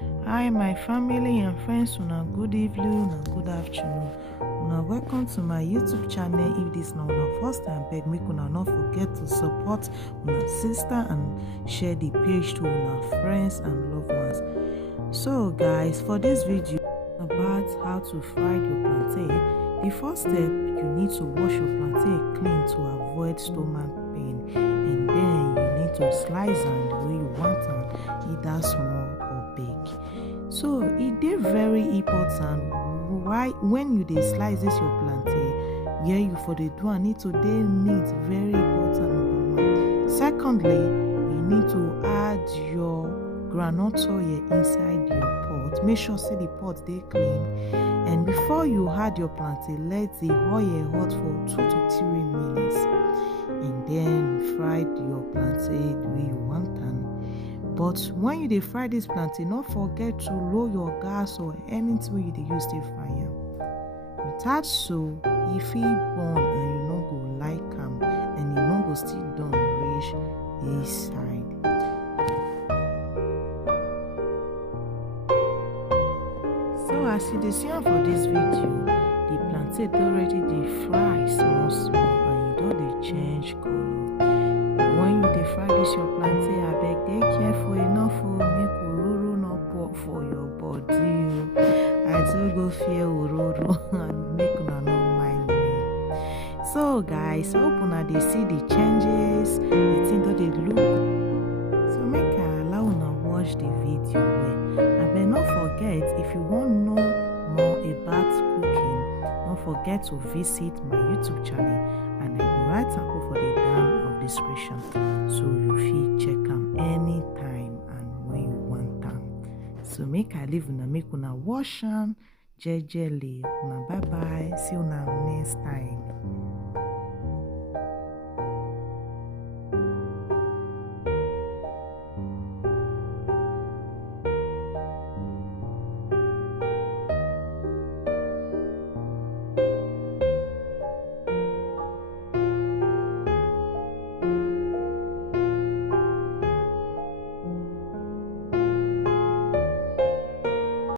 Hi my family and friends, una good evening and good afternoon. Una welcome to my YouTube channel. If this na una first time, beg make una not forget to support una sister and share the page to una friends and loved ones. So guys, for this video about how to fry your plantain, the first step, you need to wash your plantain clean to avoid stomach pain, and then you need to slice them the way you want them, either small or big. So it is very important why when you dey slice this your plantain, where you for the do and need to dey neat, very important number one. Secondly, you need to add your groundnut oil inside your pot. Make sure say the pot dey clean, and before you add your plantain, let the oil hot for 2 to 3 minutes, and then fry your plantain the way you want them. But when you dey fry this plantain, not forget to lower your gas or anything wey you dey use to fry am. Without so, e fit burn and you no go like am, and you no go still done reach this side. So as you dey see am for this video, the plantain already dey fry small small and you don dey change color. When you dey fry this your plantain, abeg dey careful enough make ororo no pour for your body. I too go fear ororo and make una no mind me. So guys, hope una dey see the changes, the thing don dey look. So make I allow una watch the video well. Abeg no forget, if you wan know more about cooking, don't forget to visit my YouTube channel, and I go write am for the down of description, so you fit check am anytime and when you want am. So make I leave una, make una wash am jejely. Una bye bye, see una next time.